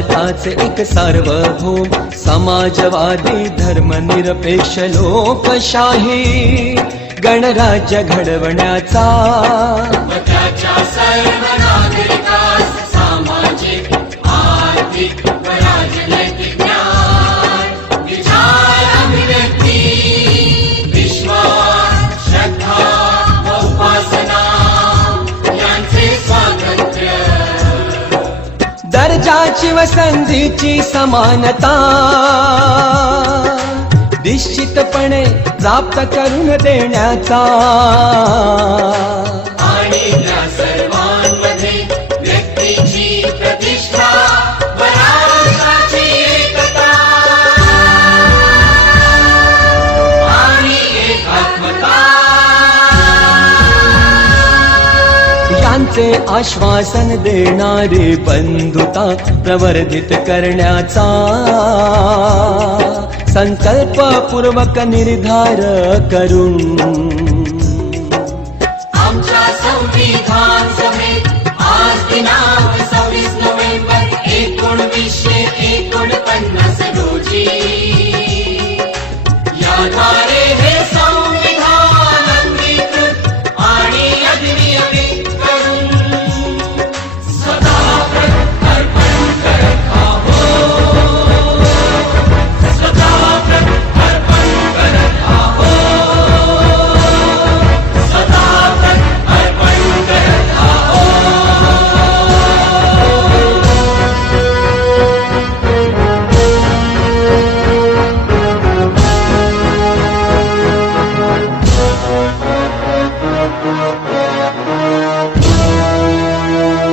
भारताचे एक सार्वभौम समाजवादी धर्मनिरपेक्ष लोकशाही गणराज्य घडवण्याचा त्याच्या सर्व नागरिकास सामाजिक आर्थिक व राजनैतिक न्याय विचार अभिव्यक्ती विश्वास श्रद्धा व उपासना यांचे स्वातंत्र्य दर्जाची व संधीची समानता निश्चितपणे प्राप्त करून देण्याचा आणि त्या सर्वांमध्ये व्यक्तीची प्रतिष्ठा व राष्ट्राची एकता आणि एकात्मता यांचे आश्वासन देणारी बंधुता प्रवर्धित करण्याचा संकल्पपूर्वक निर्धार करून आमच्या संविधान सभेत आज दिनांक 26 नोव्हेंबर 1949 रोजी